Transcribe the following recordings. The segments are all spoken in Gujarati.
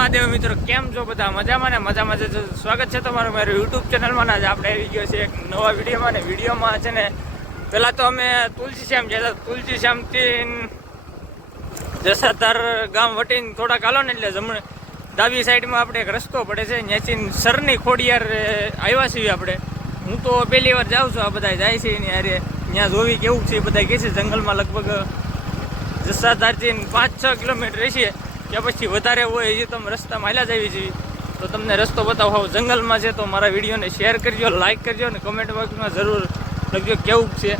મહાદેવ મિત્રો, કેમ છો બધા? મજામાં ને? મજામાં જ. સ્વાગત છે તમારું મારું યુટ્યુબ ચેનલમાં. આજે આપણે આવી ગયો છે એક નવા વિડીયોમાં. ને વિડીયોમાં છે ને પહેલાં તો અમે તુલસીશ્યામ જતા. તુલસીશ્યામથી જસાધાર ગામ વટીને થોડાક હાલો ને એટલે જમણે ડાબી સાઈડમાં આપણે એક રસ્તો પડે છે. ત્યાંથી સરની ખોડિયાર આવ્યા છીએ આપણે. હું તો પહેલી વાર જાઉં છું, આ બધા જાય છે એની હારે. ત્યાં જોવી કેવું છે બધા કહે છે. જંગલમાં લગભગ જસાધારથી 5-6 કિલોમીટર રહેશે કે પછી વધારે હોય. હજી તમે રસ્તામાં હાલ્યા જ આવી છીએ તો તમને રસ્તો બતાવો. જંગલમાં છે તો મારા વિડીયોને શેર કરજો, લાઇક કરજો અને કમેન્ટ બોક્સમાં જરૂર લખજો કેવું છે.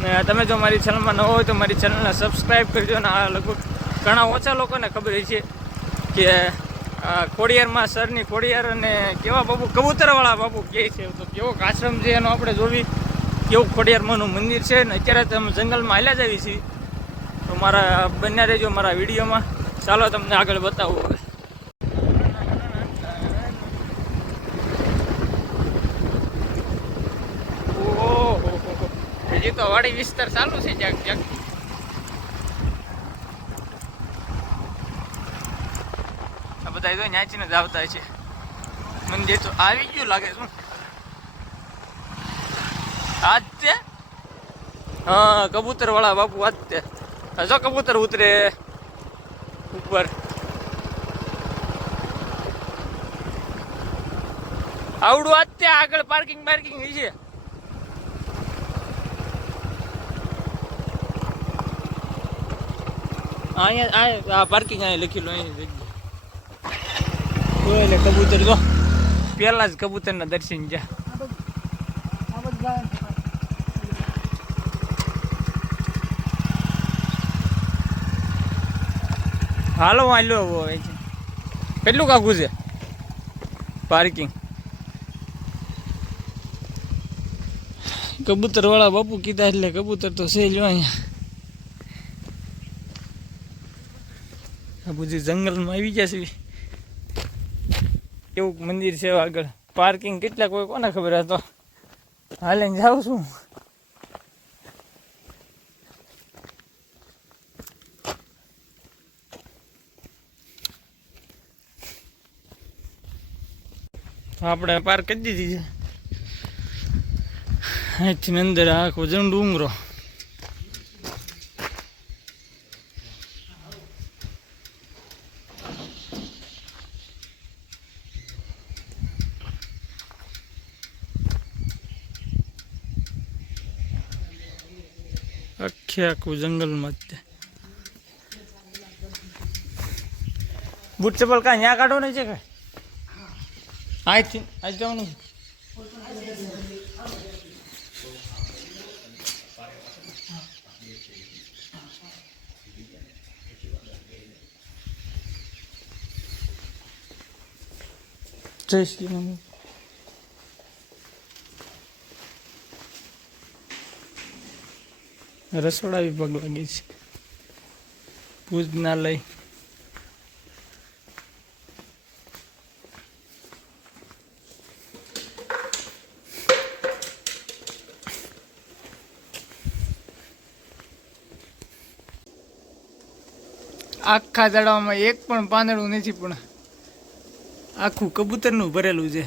ને તમે જો મારી ચેનલમાં ન હોય તો મારી ચેનલને સબસ્ક્રાઈબ કરજો. અને આ લગભગ ઘણા ઓછા લોકોને ખબર છે કે ખોડિયારમાં સરની ખોડિયાર અને કેવા બાપુ કબૂતરવાળા બાપુ કહે છે. તો કેવો આશ્રમ છે એનો આપણે જોવી, કેવું ખોડિયારમાંનું મંદિર છે. ને અત્યારે તમે જંગલમાં હાલ્યા જ આવી છીએ તો મારા બન્યા રહેજો મારા વિડીયોમાં. ચાલો તમને આગળ બતાવું. ઓહો, હજી તો વાડી વિસ્તાર ચાલુ છે ક્યાંક ક્યાંક. આ બધા જો ન્યાચીને જ આવતા છે. મંદિર તો આવી ગયું લાગે. શું આજ તે? હા, કબૂતર વાળા બાપુ આજ તે. જો કબૂતર ઉતરે ઉપર. આવડું આજ તે આગળ પાર્કિંગ છે. અહીંયા આ પાર્કિંગ અહીંયા લખેલું અહીંયા જગ્યા. એટલે કબૂતર જો પેલા જ કબૂતરના દર્શન જ્યાં. હાલો હાલો હવે છે. કેટલું કાકું છે પાર્કિંગ? કબૂતર વાળા બાપુ કીધા એટલે કબૂતર તો છે જો અહીંયા. આ બધી જંગલમાં આવી જશે. કેવું મંદિર છે આગળ. પાર્કિંગ કેટલા કોઈ કોને ખબર હતો. હાલે જાઉં છું. આપણે પાર્ક કરી દીધી છે. અહીંથી અંદર આખો જણ ડુંગરો. આખું જંગલમાં જ. બૂટ ચપ્પલ કાંઈ ત્યાં કાઢો નહીં છે કાંઈ? અહીંથી આજ જવાનું. જય શ્રી રામ. રસોડા વિભાગ લાગે છે. ભોજનાલય. આખા દાડામાં એક પણ પાંદડું નથી, પણ આખું કબૂતરનું ભરેલું છે.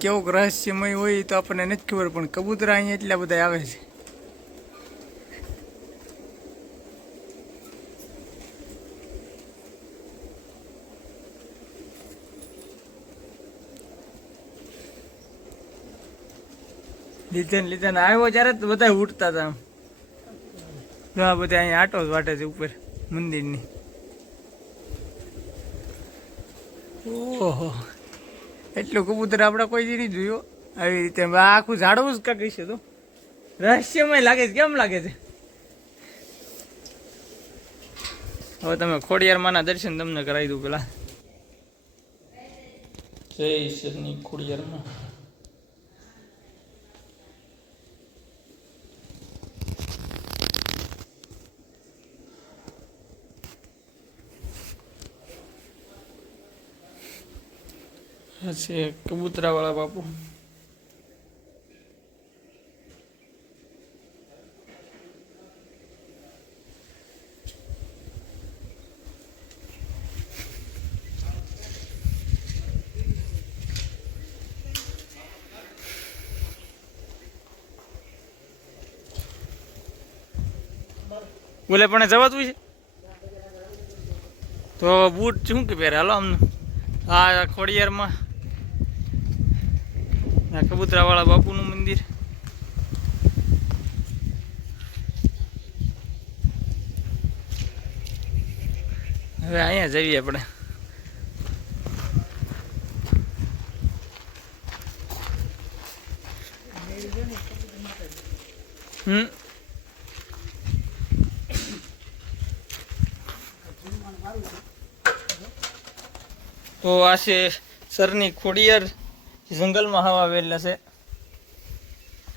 કેવું રહસ્યમય હોય તો આપણને નથી ખબર, પણ કબૂતર અહીંયા એટલા બધા આવે છે. લીધે આવ્યો જ્યારે તો બધા ઉઠતા હતા. આમ આ બધા અહીંયા આટો જ વાટે છે ઉપર મંદિરની. ઓહો, એટલું કબૂતર આપણે કોઈ દી નહીં જોયું આવી રીતે. આખું ઝાડવું જ કાંઈ છે તો રહસ્યમય લાગે છે. કેમ લાગે છે? હવે તમે ખોડિયારમાંના દર્શન તમને કરાવી દઉં પેલા. જય સરની ખોડિયારમાં. છે કબૂતરા વાળા બાપુ. ઓલે પણ જવાતું છે તો બૂટ શું કે પહેરે હાલો અમને આ ખોડિયારમાં આ કબૂતરાવાળા બાપુનું મંદિર. હવે અહીંયા જઈએ આપણે. તો આ છે સરની ખોડિયાર, જંગલમાં હવા આવેલા છે.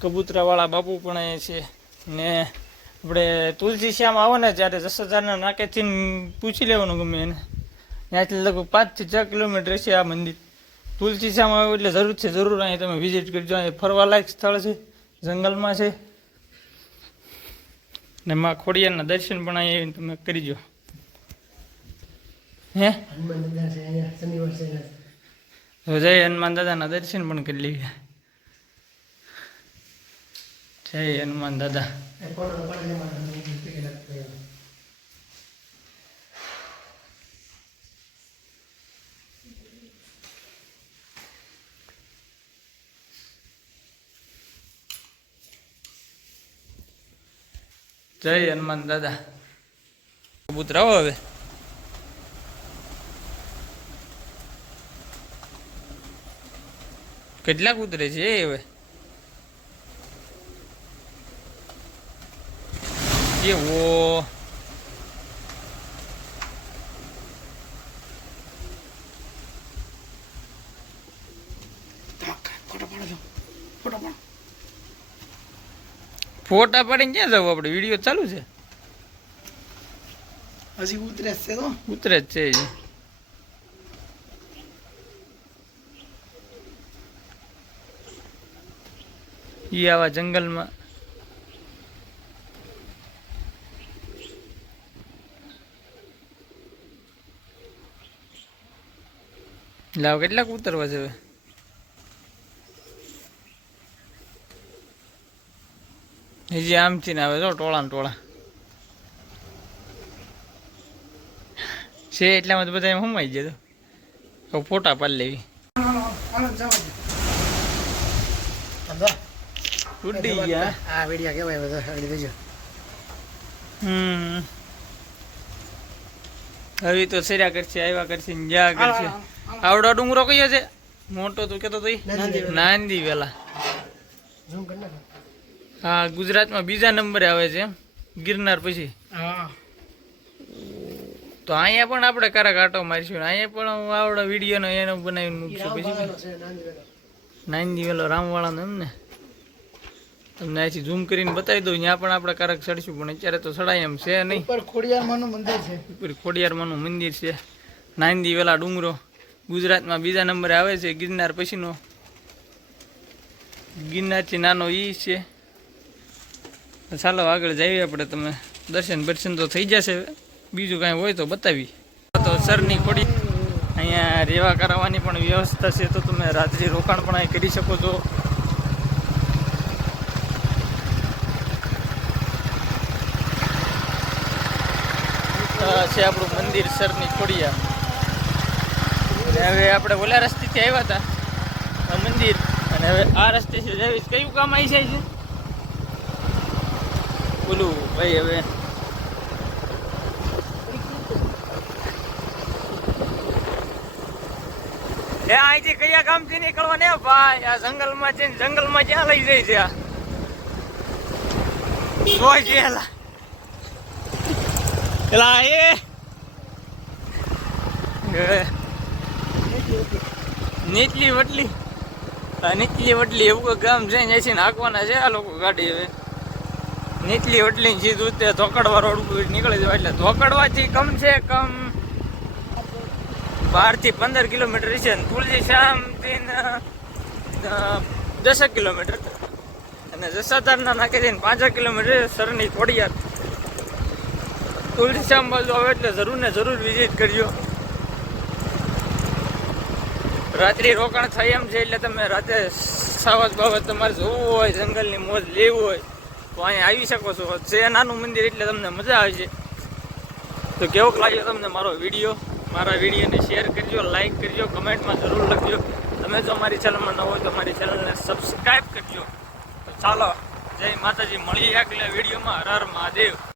કબૂતરાવાળા બાપુ પણ એ છે ને આપણે તુલસી શ્યામ આવો ને ત્યારે 10,000ના નાકેથી પૂછી લેવાનું ગમે એને. ત્યાંથી લગભગ 5 થી 6 કિલોમીટર છે આ મંદિર. તુલસી શ્યામ આવો એટલે જરૂર છે, જરૂર અહીં તમે વિઝિટ કરજો. અહીં ફરવાલાયક સ્થળ છે, જંગલમાં છે ને માં ખોડિયારના દર્શન પણ અહીં તમે કરીજો. હે તો જય હનુમાન દાદાના દર્શન પણ કરી લઈએ. જય હનુમાન દાદા. જય હનુમાન દાદા. કબૂતરાઓ હવે કેટલાક ઉતરે છે હવે એવો ફોટા પાડીને ક્યાં જવું આપણે? વિડીયો ચાલુ છે હજી ઉતરે છે તો ઉતરે જ છે. ઈ આવા જંગલમાં લાવ કેટલાક ઉતરવા છે હવે? હજી આમથી ને આવે જો ટોળા ને ટોળા છે એટલામાં તો બધા એમ હમાઈ જાય. તો ફોટા પાડી લેવી. ઉડી ગયા આ વિડિયા કેવાય બધા આગળ દેજો. હવે તો સેરા કરશે, આવ્યા કરશે, જા કરશે. આવડો ડુંગરો કયો છે મોટો? તું કેતો તો નાંદી વેલા. ઝૂમ કર નાખ. હા, ગુજરાતમાં બીજા નંબરે આવે છે ગિરનાર પછી. હા, તો અહીંયા પણ આપણે કારક આટો મારીશું. અહીંયા પણ આવડો વિડીયો એનો બનાવીને મૂકશું. પછી નાંદી વેલો રામવાળાનો એમ ને તમને અહીંથી ઝૂમ કરીને બતાવી દઉં. ત્યાં પણ આપણે કારક ચડશું, પણ અત્યારે તો ચડાય એમ છે નહીં. ઉપર ખોડિયારમાંનું મંદિર છે. ઉપર ખોડિયારમાંનું મંદિર છે. નાંદી વેલા ડુંગરો ગુજરાતમાં બીજા નંબરે આવે છે ગિરનાર પછીનો. ગિરનારથી નાનો ઈ છે. ચાલો આગળ જઈએ આપણે. તમે દર્શન તો થઈ જશે. બીજું કાંઈ હોય તો બતાવી. તો સરની ખોડી અહીંયા રહેવા કરાવવાની પણ વ્યવસ્થા છે, તો તમે રાત્રિ રોકાણ પણ અહીં કરી શકો છો. છે આપણું મંદિર સરની ખોડિયા. હવે આપણે ઓલા રસ્તેથી આવ્યા હતા આ મંદિર, અને હવે આ રસ્તેથી જઈએ. કયું કામ આવી જાય છે બોલું ભાઈ? હવે અહીંથી કયા ગામથી નીકળવા ને ભાઈ? આ જંગલમાં છે, જંગલમાં ક્યાં લઈ જાય છે? આ જોઈ છે એલા એ નીચલી વટલી. નીચલી વટલી એવું કોઈ ગામ છે, અહીંયાથી નાખવાના છે આ લોકો ગાડી. હવે નીચલી વટલી સીધું તે ધોકડવા રોડ ઉપર નીકળી જવાય. એટલે ધોકડવાથી કમ છે કમ 12 થી 15 કિલોમીટર છે. તુલસી શ્યામથી 10 કિલોમીટર અને જસાધારના નાખી દઈને 5 કિલોમીટર સરની ખોડિયાર. તુલસી શ્યામ બાજુ આવે એટલે જરૂર ને જરૂર વિઝિટ કરજો. રાત્રિ રોકાણ થાય એમ છે, એટલે તમે રાતે સાવજ બાવજ તમારે જોવું હોય, જંગલની મોજ લેવું હોય તો અહીંયા આવી શકો છો. છે નાનું મંદિર એટલે તમને મજા આવે છે. તો કેવોક લાગ્યો તમને મારો વિડીયો? મારા વિડીયોને શેર કરજો, લાઈક કરજો, કમેન્ટમાં જરૂર લખજો. તમે જો અમારી ચેનલમાં ન હોય તો અમારી ચેનલને સબસ્ક્રાઈબ કરજો. તો ચાલો, જય માતાજી, મળીએ આગલા વિડીયોમાં. હર હર મહાદેવ.